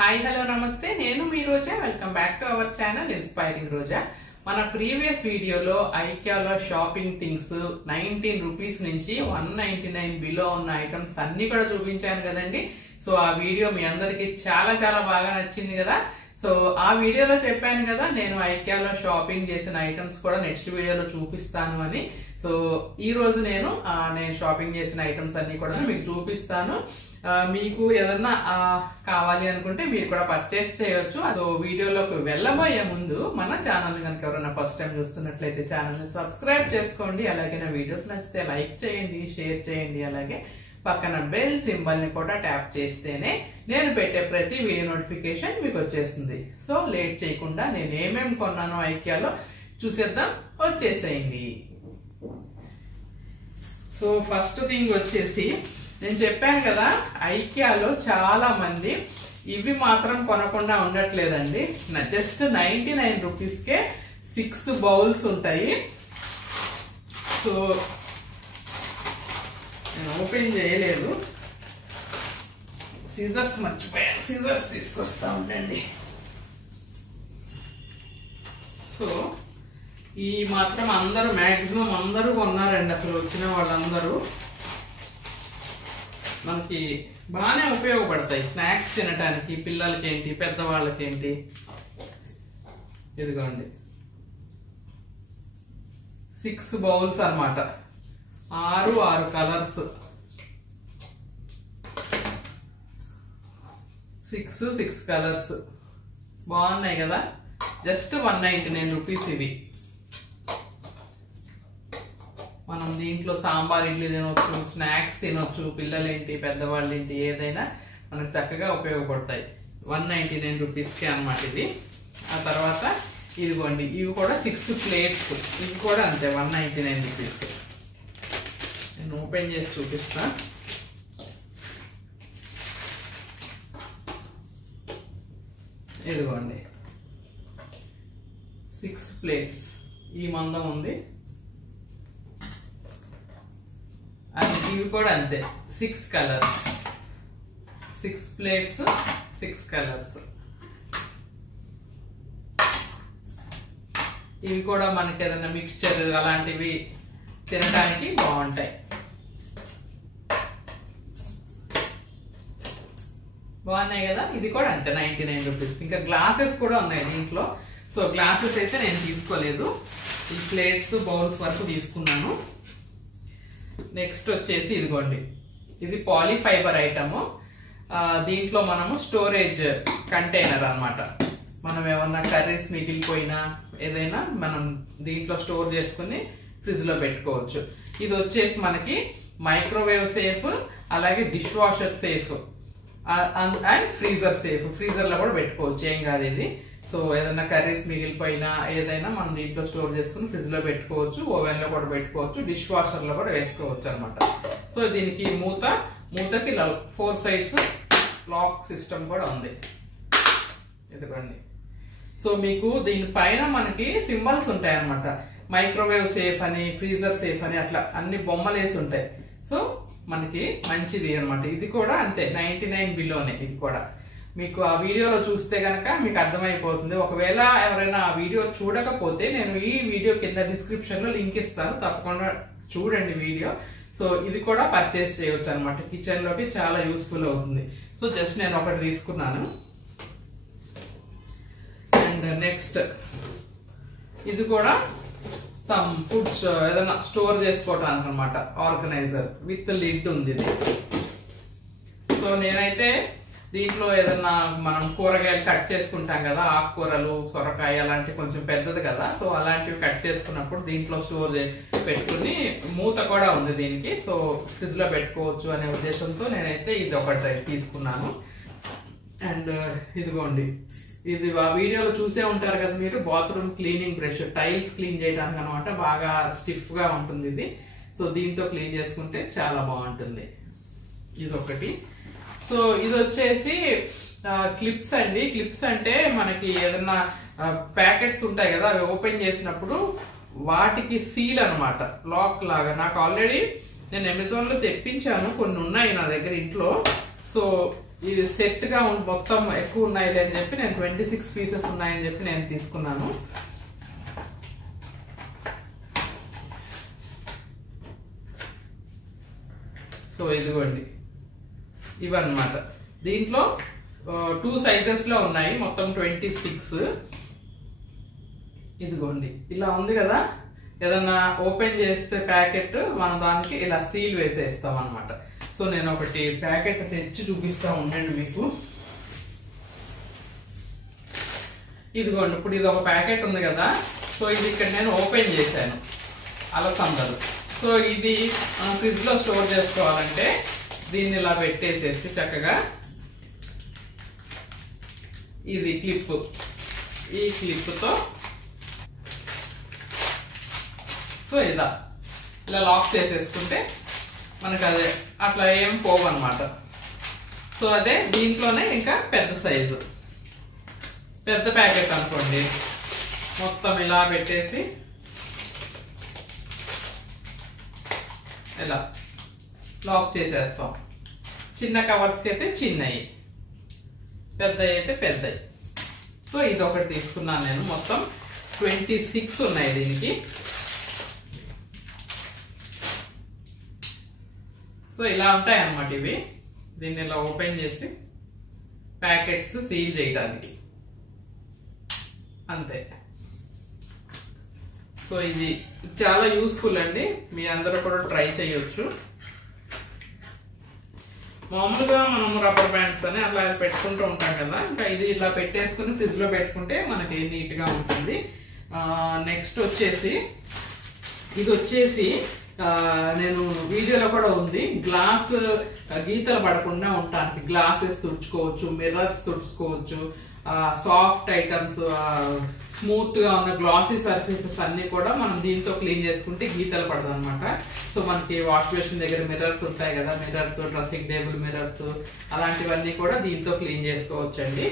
Hi hello నమస్తే నేను మీ Roja welcome back to our channel inspiring Roja. మన ప్రీవియస్ వీడియోలో ఐక్యాలో షాపింగ్ థింగ్స్ 19 రూపీస్ నుంచి 199 బిలో ఉన్న ఐటమ్స్ అన్ని కూడా చూపించాను కదండి. సో ఆ వీడియో మీ అందరికి చాలా చాలా బాగా నచ్చింది కదా. సో ఆ వీడియోలో చెప్పాను కదా నేను ఐక్యాలో షాపింగ్ చేసిన ఐటమ్స్ కూడా నెక్స్ట్ వీడియోలో చూపిస్తాను అని. సో ఈ రోజు నేను షాపింగ్ చేసిన ఐటమ్స్ అన్ని కూడా మీకు చూపిస్తాను. మీకు ఏదన్నా కావాలి అనుకుంటే మీరు కూడా పర్చేస్ చేయొచ్చు. సో వీడియోలోకి వెళ్ళబోయే ముందు మన ఛానల్ కనుక ఎవరైనా ఫస్ట్ టైం చూస్తున్నట్లయితే ఛానల్ ని సబ్స్క్రైబ్ చేసుకోండి. అలాగే నా వీడియోస్ నచ్చితే లైక్ చేయండి, షేర్ చేయండి. అలాగే పక్కన బెల్ సింబల్ ని కూడా ట్యాప్ చేస్తేనే నేను పెట్టే ప్రతి వీడియో నోటిఫికేషన్ మీకు వచ్చేస్తుంది. సో లేట్ చేయకుండా నేను ఏమేమి కొన్నానో ఐక్యాలో చూసేద్దాం, వచ్చేసేయండి. సో ఫస్ట్ థింగ్ వచ్చేసి నేను చెప్పాను కదా ఐక్యాలో చాలా మంది ఇవి మాత్రం కొనకుండా ఉండట్లేదండి. జస్ట్ 99 రూపీస్కే 6 బౌల్స్ ఉంటాయి. సో నేను ఓపెన్ చేయలేదు, సీజర్స్ మర్చిపోయాను, సీజర్స్ తీసుకొస్తా ఉండండి. సో ఈ మాత్రం అందరూ మాక్సిమం అందరూ కొన్నారండి. అసలు వచ్చిన వాళ్ళందరూ మనకి బాగానే ఉపయోగపడతాయి స్నాక్స్ తినడానికి, పిల్లలకి ఏంటి పెద్దవాళ్ళకి ఏంటి. ఇదిగోండి 6 బౌల్స్ అన్నమాట, 6 కలర్స్, 6 కలర్స్ బాగున్నాయి కదా. జస్ట్ 199 రూపీస్ ఇవి. మనం దీంట్లో సాంబార్ ఇడ్లీ తినొచ్చు, స్నాక్స్ తినొచ్చు, పిల్లలేంటి పెద్దవాళ్ళేంటి ఏదైనా మనకు చక్కగా ఉపయోగపడతాయి. 199 రూపీస్కి అన్నమాట ఇది. ఆ తర్వాత ఇదిగోండి ఇవి కూడా 6 ప్లేట్స్, ఇవి కూడా అంతే 199 రూపీస్. నేను ఓపెన్ చేసి చూపిస్తా. ఇదిగోండి 6 ప్లేట్స్, ఈ మందం ఉంది. ఇవి కూడా అంతే 6 కలర్స్, 6 ప్లేట్స్ 6 కలర్స్. ఇవి కూడా మనకి ఏదైనా మిక్స్చర్ అలాంటివి తినడానికి బాగుంటాయి. బాగున్నాయి కదా. ఇది కూడా అంతే 99 రూపీస్. ఇంకా గ్లాసెస్ కూడా ఉన్నాయి దీంట్లో. సో గ్లాసెస్ అయితే నేను తీసుకోలేదు, ఈ ప్లేట్స్ బౌల్స్ వరకు తీసుకున్నాను. నెక్స్ట్ వచ్చేసి ఇదిగోండి ఇది పాలీఫైబర్ ఐటమ్. దీంట్లో మనము స్టోరేజ్ కంటైనర్ అన్నమాట. మనం ఏమన్నా కర్రీస్ మిగిలిపోయినా ఏదైనా మనం దీంట్లో స్టోర్ చేసుకుని ఫ్రిడ్జ్ లో పెట్టుకోవచ్చు. ఇది వచ్చేసి మనకి మైక్రోవేవ్ సేఫ్, అలాగే dish washer safe and freezer safe. Freezer లో కూడా పెట్టుకోవచ్చు, ఏం కాదు ఇది. సో ఏదైనా కర్రీస్ మిగిలిపోయినా ఏదైనా మనం దీంట్లో స్టోర్ చేసుకుని ఫ్రిడ్జ్ లో పెట్టుకోవచ్చు, ఓవెన్ లో కూడా పెట్టుకోవచ్చు, డిష్ వాషర్ లో కూడా వేసుకోవచ్చు అనమాట. సో దీనికి మూతకి 4 సైడ్స్ లాక్ సిస్టమ్ కూడా ఉంది. ఇదిగోండి. సో మీకు దీనిపైన మనకి సింబల్స్ ఉంటాయి అనమాట. మైక్రోవేవ్ సేఫ్ అని, ఫ్రీజర్ సేఫ్ అని, అట్లా అన్ని బొమ్మలు వేసి ఉంటాయి. సో మనకి మంచిది అనమాట. ఇది కూడా అంతే 99 బిలోనే. ఇది కూడా మీకు ఆ వీడియోలో చూస్తే గనక మీకు అర్థమైపోతుంది. ఒకవేళ ఎవరైనా ఆ వీడియో చూడకపోతే నేను ఈ వీడియో కింద డిస్క్రిప్షన్ లో లింక్ ఇస్తాను, తప్పకుండా చూడండి వీడియో. సో ఇది కూడా పర్చేస్ చేయొచ్చు అనమాట. కిచెన్ లోకి చాలా యూస్ఫుల్ అవుతుంది. సో జస్ట్ నేను ఒకటి తీసుకున్నాను. అండ్ నెక్స్ట్ ఇది కూడా సమ్ ఫుడ్స్ ఏదైనా స్టోర్ చేసుకోవటానికి అనమాట. ఆర్గనైజర్ విత్ లిడ్ ఉంది ఇది. సో నేనైతే దీంట్లో ఏదన్నా మనం కూరగాయలు కట్ చేసుకుంటాం కదా, ఆకుకూరలు, సొరకాయ అలాంటి కొంచెం పెద్దది కదా. సో అలాంటివి కట్ చేసుకున్నప్పుడు దీంట్లో స్టోర్ పెట్టుకుని మూత కూడా ఉంది దీనికి. సో ఫ్రిడ్జ్ లో పెట్టుకోవచ్చు అనే ఉద్దేశంతో నేనైతే ఇది ఒకటి తీసుకున్నాను. అండ్ ఇదిగోండి ఇది ఆ వీడియోలో చూసే ఉంటారు కదా మీరు, bathroom cleaning brush, tiles clean చేయడానికి అనమాట. బాగా స్టిఫ్ గా ఉంటుంది ఇది. సో దీంతో క్లీన్ చేసుకుంటే చాలా బాగుంటుంది. ఇది ఒకటి. సో ఇది వచ్చేసి క్లిప్స్ అండి. క్లిప్స్ అంటే మనకి ఏదన్నా ప్యాకెట్స్ ఉంటాయి కదా, అవి ఓపెన్ చేసినప్పుడు వాటికి సీల్ అనమాట, లాక్ లాగా. నాకు ఆల్రెడీ నేను అమెజాన్ లో తెప్పించాను, కొన్ని ఉన్నాయి నా దగ్గర ఇంట్లో. సో ఇవి సెట్ గా మొత్తం ఎక్కువ ఉన్నాయి అని చెప్పి నేను 26 పీసెస్ ఉన్నాయని చెప్పి నేను తీసుకున్నాను. సో ఇదిగోండి ఇవన్నమాట. దీంట్లో 2 సైజెస్ లో ఉన్నాయి, మొత్తం 26. ఇదిగోండి ఇలా ఉంది కదా. ఏదన్నా ఓపెన్ చేస్తే ప్యాకెట్ మనం దానికి ఇలా సీల్ వేసేస్తాం అన్నమాట. సో నేను ఒకటి ప్యాకెట్ తెచ్చి చూపిస్తా ఉండండి మీకు. ఇదిగోండి ఇప్పుడు ఇది ఒక ప్యాకెట్ ఉంది కదా. సో ఇది ఇక్కడ నేను ఓపెన్ చేశాను అలసందలు. సో ఇది ఫ్రిడ్జ్ లో స్టోర్ చేసుకోవాలంటే దీన్ని ఇలా పెట్టేసేసి చక్కగా ఇది క్లిప్, ఈ క్లిప్ తో సో ఇలా లాక్ చేసేసుకుంటే మనకు అదే అట్లా ఏం పోవు అనమాట. సో అదే దీంట్లోనే ఇంకా పెద్ద సైజు పెద్ద ప్యాకెట్ అనుకోండి, మొత్తం ఇలా పెట్టేసి ఇలా లాక్ చేసేస్తాం. చిన్న కవర్స్కి అయితే చిన్నవి, పెద్దవి అయితే పెద్దవి. సో ఇది ఒకటి తీసుకున్నాను నేను. మొత్తం 26 ఉన్నాయి దీనికి. సో ఇలా ఉంటాయి అన్నమాట ఇవి. దీన్ని ఇలా ఓపెన్ చేసి ప్యాకెట్స్ సీల్ చేయడానికి అంతే. సో ఇది చాలా యూస్ఫుల్ అండి, మీ అందరూ కూడా ట్రై చేయొచ్చు. మామూలుగా మనం రబ్బర్ బ్యాండ్స్ అని అట్లా పెట్టుకుంటూ ఉంటాం కదా, ఇంకా ఇది ఇలా పెట్టేసుకుని ఫ్రిడ్జ్ లో పెట్టుకుంటే మనకి నీట్ గా ఉంటుంది. నెక్స్ట్ వచ్చేసి ఇది వచ్చేసి నేను వీడియోలో కూడా ఉంది, గ్లాస్ గీతలు పడకుండా ఉండటానికి గ్లాసెస్ తుడుచుకోవచ్చు, మిర్రర్స్ తుడుచుకోవచ్చు, సాఫ్ట్ ఐటమ్స్, స్మూత్ గా ఉన్న గ్లాసీ సర్ఫేసెస్ అన్ని కూడా మనం దీంతో క్లీన్ చేసుకుంటే గీతలు పడదు అనమాట. సో మనకి వాష్ బేసిన్ దగ్గర మిర్రర్స్ ఉంటాయి కదా, మిర్రర్స్, డ్రెస్సింగ్ టేబుల్ మిర్రర్స్, అలాంటివన్నీ కూడా దీంతో క్లీన్ చేసుకోవచ్చు అండి.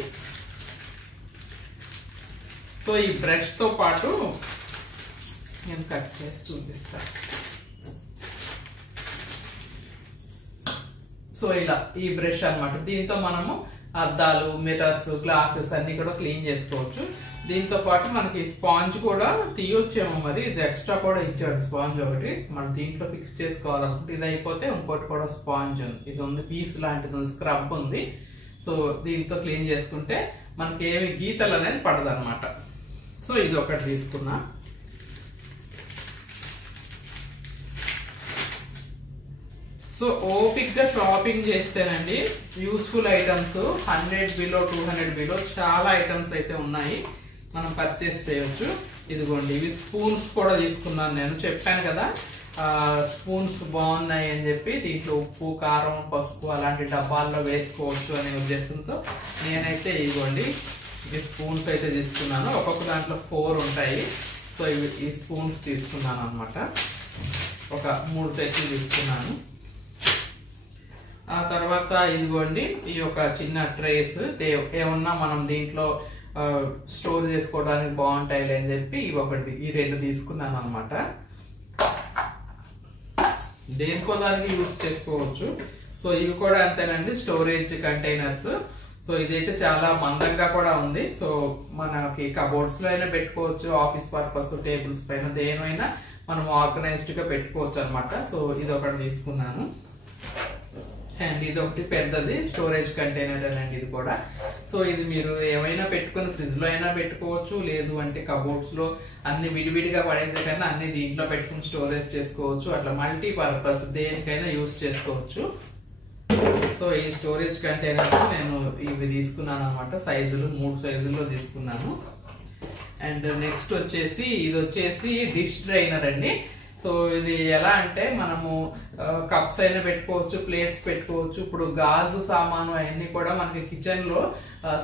సో ఈ బ్రష్ తో పాటు నేను కట్ చేసి చూపిస్తాను. సో ఇలా ఈ బ్రష్ అన్నమాట, దీంతో మనము అద్దాలు, మిర్రర్స్, గ్లాసెస్ అన్ని కూడా క్లీన్ చేసుకోవచ్చు. దీంతో పాటు మనకి స్పాంజ్ కూడా తీయొచ్చేమో, మరి ఇది ఎక్స్ట్రా కూడా ఇచ్చాడు స్పాంజ్ ఒకటి, మనం దీంట్లో ఫిక్స్ చేసుకోవాలనుకుంటే. ఇది అయిపోతే ఇంకోటి కూడా స్పాంజ్ ఉంది, ఇది ఉంది పీస్ లాంటిది ఉంది, స్క్రబ్ ఉంది. సో దీంతో క్లీన్ చేసుకుంటే మనకి ఏమి గీతలు అనేది పడదు అనమాట. సో ఇది ఒకటి తీసుకున్నా. సో ఓపిక్ గా షాపింగ్ చేస్తేనండి యూస్ఫుల్ ఐటమ్స్ 100 బిలో 200 బిలో చాలా ఐటమ్స్ అయితే ఉన్నాయి, మనం పర్చేస్ చేయొచ్చు. ఇదిగోండి ఇవి స్పూన్స్ కూడా తీసుకున్నాను నేను, చెప్పాను కదా స్పూన్స్ బాగున్నాయి అని చెప్పి. దీంట్లో ఉప్పు, కారం, పసుపు అలాంటి డబ్బాల్లో వేసుకోవచ్చు అనే ఉద్దేశంతో నేనైతే ఇదిగోండి ఈ స్పూన్స్ అయితే తీసుకున్నాను. ఒక్కొక్క దాంట్లో 4 ఉంటాయి. సో ఇవి ఈ స్పూన్స్ తీసుకున్నాను అనమాట, ఒక 3 సెట్లు తీసుకున్నాను. ఆ తర్వాత ఇదిగోండి ఈ ఒక చిన్న ట్రేస్, ఏమన్నా మనం దీంట్లో స్టోర్ చేసుకోవడానికి బాగుంటాయి అని చెప్పి ఈ 2 తీసుకున్నాను అనమాట. దేనికో దానికి యూజ్ చేసుకోవచ్చు. సో ఇవి కూడా అంతేనండి, స్టోరేజ్ కంటైనర్స్. సో ఇదైతే చాలా మందంగా కూడా ఉంది. సో మనకి కబోర్డ్స్ లో అయినా పెట్టుకోవచ్చు, ఆఫీస్ పర్పస్, టేబుల్స్ పైన దేనైనా మనం ఆర్గనైజ్డ్ గా పెట్టుకోవచ్చు అనమాట. సో ఇది ఒకటి తీసుకున్నాను. అండ్ ఇది ఒకటి పెద్దది స్టోరేజ్ కంటైనర్ అండి ఇది కూడా. సో ఇది మీరు ఏమైనా పెట్టుకుని ఫ్రిడ్జ్ లో అయినా పెట్టుకోవచ్చు, లేదు అంటే కబోర్డ్స్ లో అన్ని విడివిడిగా పడేసే కన్నా అన్ని దీంట్లో పెట్టుకుని స్టోరేజ్ చేసుకోవచ్చు. అట్లా మల్టీ పర్పస్ దేనికైనా యూజ్ చేసుకోవచ్చు. సో ఈ స్టోరేజ్ కంటైనర్స్ నేను ఇవి తీసుకున్నాను అనమాట, సైజులు 3 సైజుల్లో తీసుకున్నాను. అండ్ నెక్స్ట్ వచ్చేసి ఇది వచ్చేసి డిష్ డ్రైనర్ అండి. సో ఇది ఎలా అంటే మనము కప్స్ అయినా పెట్టుకోవచ్చు, ప్లేట్స్ పెట్టుకోవచ్చు. ఇప్పుడు గాజు సామాను అవన్నీ కూడా మనకి కిచెన్ లో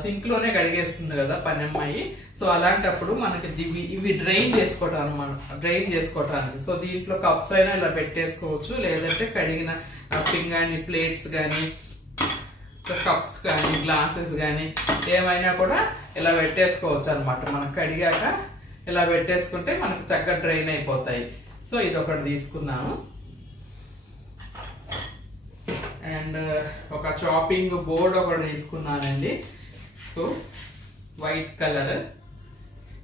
సింక్ లోనే కడిగేస్తుంది కదా పని అమ్మాయి. సో అలాంటప్పుడు మనకి ఇవి డ్రైన్ చేసుకోవటానికి సో దీంట్లో కప్స్ అయినా ఇలా పెట్టేసుకోవచ్చు, లేదంటే కడిగిన పింగాని, ప్లేట్స్ గానీ, కప్స్ కానీ, గ్లాసెస్ కానీ ఏమైనా కూడా ఇలా పెట్టేసుకోవచ్చు అనమాట. మనకు కడిగాక ఇలా పెట్టేసుకుంటే మనకు చక్కగా డ్రైన్ అయిపోతాయి. సో ఇది ఒకటి తీసుకున్నాను. అండ్ ఒక చాపింగ్ బోర్డ్ ఒకటి తీసుకున్నానండి. So white colour.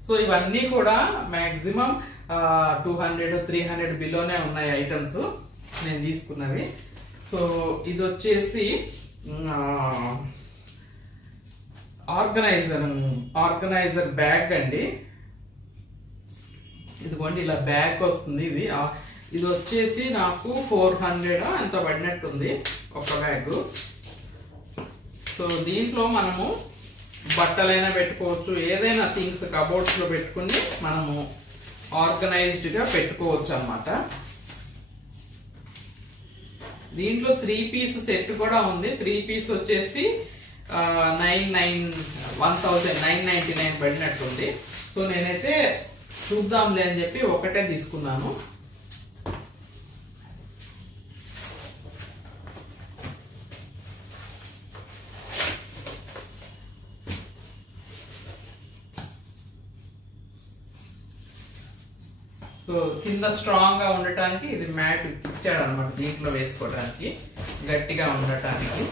సో ఇవన్నీ కూడా మాక్సిమం 200-300 బిలోనే ఉన్నాయి ఐటమ్స్ నేను తీసుకున్నవి. సో ఇది వచ్చేసి ఆర్గనైజర్ బ్యాగ్ అండి. ఇదిగోండి ఇలా బ్యాగ్ వస్తుంది. ఇది వచ్చేసి నాకు 400 ఎంత పడినట్టుంది ఒక బ్యాగ్. సో దీంట్లో మనము బట్టలైనా పెట్టుకోవచ్చు, ఏదైనా థింగ్స్ కబోర్డ్స్ లో పెట్టుకుని మనము ఆర్గనైజ్డ్ గా పెట్టుకోవచ్చు అన్నమాట. దీంట్లో 3 పీస్ సెట్ కూడా ఉంది. 3 పీస్ వచ్చేసి 1999 పడినట్టుంది. సో నేనైతే చూద్దాంలే అని చెప్పి ఒకటే తీసుకున్నాను. సో కింద స్ట్రాంగ్ గా ఉండటానికి ఇది మ్యాట్ ఇచ్చాడు అనమాట, దీంట్లో వేసుకోవడానికి గట్టిగా ఉండటానికి.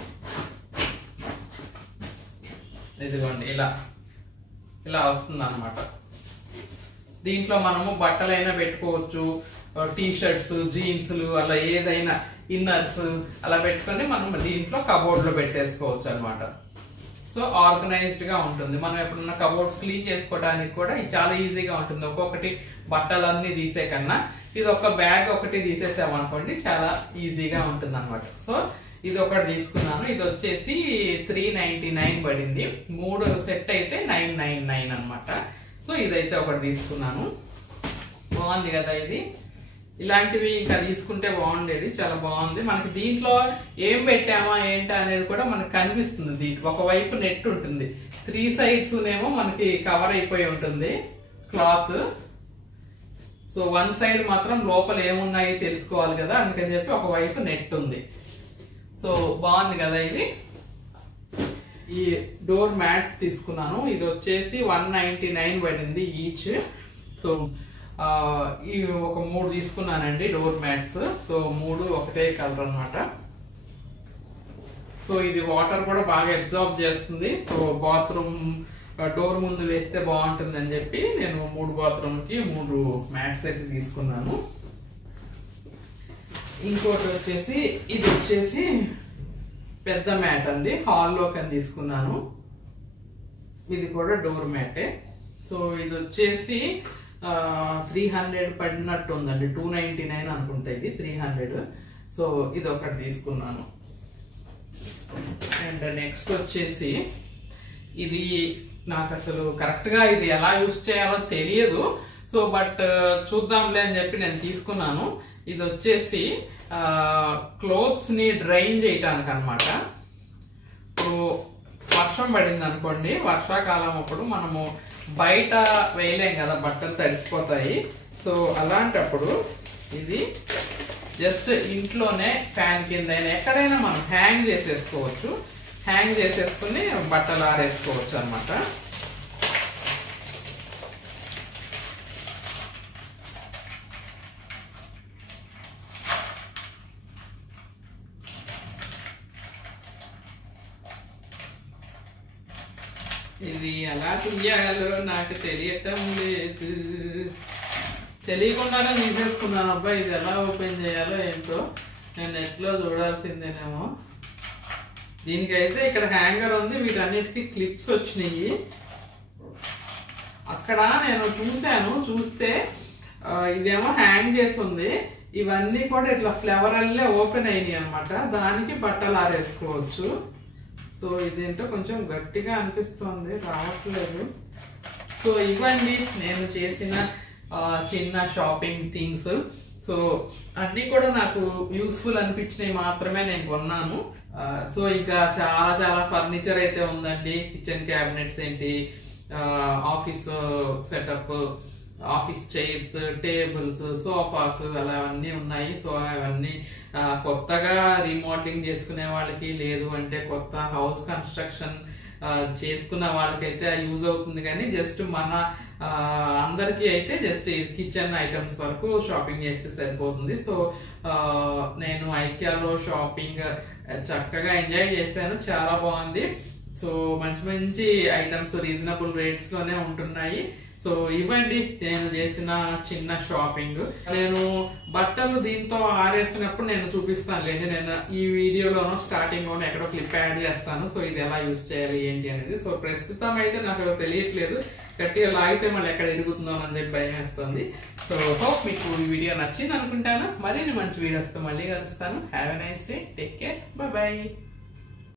ఇదిగోండి ఇలా వస్తుంది అనమాట. దీంట్లో మనము బట్టలైనా పెట్టుకోవచ్చు, టీ షర్ట్స్, జీన్స్లు, అలా ఏదైనా ఇన్నర్స్ అలా పెట్టుకొని మనం దీంట్లో కబోర్డ్ లో పెట్టేసుకోవచ్చు అనమాట. సో ఆర్గనైజ్డ్ గా ఉంటుంది. మనం ఎప్పుడున్న కబోర్డ్స్ క్లీన్ చేసుకోవడానికి కూడా ఇది చాలా ఈజీగా ఉంటుంది. ఒక్కొక్కటి బట్టలన్నీ తీసే కన్నా ఇది ఒక బ్యాగ్ ఒకటి తీసేసామనుకోండి చాలా ఈజీగా ఉంటుంది అనమాట. సో ఇది ఒకటి తీసుకున్నాను. ఇది వచ్చేసి 399 పడింది. 3 సెట్ అయితే 999 అనమాట. సో ఇదైతే ఒకటి తీసుకున్నాను. బాగుంది కదా ఇది. ఇలాంటివి ఇంకా తీసుకుంటే బాగుండేది, చాలా బాగుంది. మనకి దీంట్లో ఏం పెట్టామా ఏంటా అనేది కూడా మనకు కనిపిస్తుంది. దీంట్లో ఒకవైపు నెట్ ఉంటుంది, 3 sides నేమో మనకి కవర్ అయిపోయి ఉంటుంది క్లాత్. సో 1 side మాత్రం లోపల ఏమున్నాయి తెలుసుకోవాలి కదా, అందుకని చెప్పి ఒకవైపు నెట్ ఉంది. సో బాగుంది కదా ఇది. ఈ డోర్ మ్యాట్స్ తీసుకున్నాను. ఇది వచ్చేసి 199 పడింది ఈచ్. సో ఈ ఒక 3 తీసుకున్నానండి డోర్ మ్యాట్స్. సో 3 ఒకటే కలర్ అన్నమాట. సో ఇది వాటర్ కూడా బాగా అబ్జార్బ్ చేస్తుంది. సో బాత్రూమ్ డోర్ ముందు వేస్తే బాగుంటుంది అని చెప్పి నేను 3 బాత్రూమ్ కి 3 మ్యాట్స్ అయితే తీసుకున్నాను. ఇంకోటి వచ్చేసి ఇది వచ్చేసి పెద్ద మ్యాట్ అండి, హాల్లోకి అని తీసుకున్నాను. ఇది కూడా డోర్ మ్యాటే. సో ఇది వచ్చేసి 300 పడినట్టు ఉందండి, 299 అనుకుంటా, ఇది 300. సో ఇది ఒకటి తీసుకున్నాను. అండ్ నెక్స్ట్ వచ్చేసి ఇది నాకు అసలు కరెక్ట్ గా ఇది ఎలా యూజ్ చేయాలో తెలియదు. సో బట్ చూద్దాంలే అని చెప్పి నేను తీసుకున్నాను. ఇది వచ్చేసి క్లోత్స్ ని డ్రైన్ చేయటానికి అనమాట. ఇప్పుడు వర్షం పడింది అనుకోండి, వర్షాకాలం అప్పుడు మనము బయట వేయలేం కదా, బట్టలు తడిసిపోతాయి. సో అలాంటప్పుడు ఇది జస్ట్ ఇంట్లోనే ఫ్యాన్ కింద ఎక్కడైనా మనం హ్యాంగ్ చేసేసుకోవచ్చు. హ్యాంగ్ చేసేసుకుని బట్టలు ఆరేసుకోవచ్చు అనమాట. ఇది ఎలా తీయాలో నాకు తెలియటం లేదు, తెలియకుండానే తీసేసుకున్నాను. అబ్బాయి ఇది ఎలా ఓపెన్ చేయాలో ఏంటో నేను నెట్లో చూడాల్సిందేనేమో. దీనికైతే ఇక్కడ హ్యాంగర్ ఉంది, వీటన్నిటికీ క్లిప్స్ వచ్చినాయి. అక్కడ నేను చూస్తే ఇదేమో హ్యాంగ్ చేసి ఉంది, ఇవన్నీ కూడా ఇట్లా ఫ్లవర్ అల్లే ఓపెన్ అయినాయి అనమాట. దానికి బట్టలు ఆరేసుకోవచ్చు. సో ఇదేంటో కొంచెం గట్టిగా అనిపిస్తుంది, రావట్లేదు. సో ఇవన్నీ నేను చేసిన చిన్న షాపింగ్ థింగ్స్. సో అన్ని కూడా నాకు యూస్ఫుల్ అనిపించినవి మాత్రమే నేను కొన్నాను. సో ఇంకా చాలా చాలా ఫర్నిచర్ అయితే ఉందండి. కిచెన్ క్యాబినెట్స్ ఏంటి, office setup, office chairs, tables, sofas అలా అన్నీ ఉన్నాయి. సో అవన్నీ కొత్తగా రీమోడలింగ్ చేసుకునే వాళ్ళకి, లేదు అంటే కొత్త హౌస్ కన్స్ట్రక్షన్ చేసుకున్న వాళ్ళకైతే యూజ్ అవుతుంది. కానీ జస్ట్ మన అందరికీ అయితే జస్ట్ కిచెన్ ఐటమ్స్ వరకు షాపింగ్ చేస్తే సరిపోతుంది. సో నేను ఐకియాలో షాపింగ్ చక్కగా ఎంజాయ్ చేశాను, చాలా బాగుంది. సో మంచి మంచి ఐటమ్స్ రీజనబుల్ రేట్స్ లోనే ఉంటున్నాయి. సో ఇవ్వండి నేను చేసిన చిన్న షాపింగ్. నేను బట్టలు దీంతో ఆరేసినప్పుడు నేను చూపిస్తానులేండి. నేను ఈ వీడియోలోనో స్టార్టింగ్ లోనో ఎక్కడో క్లిప్ యాడ్ చేస్తాను. సో ఇది ఎలా యూజ్ చేయాలి ఏంటి అనేది. సో ప్రస్తుతం అయితే నాకు తెలియట్లేదు, గట్టిగా లాగితే మళ్ళీ ఎక్కడ ఇరుగుతుందో అని చెప్పి భయం వేస్తుంది. సో హోప్ మీకు ఈ వీడియో నచ్చింది అనుకుంటాను. మరిన్ని మంచి వీడియోస్తో మళ్ళీ కలుస్తాను. Have a nice day, take care, by by.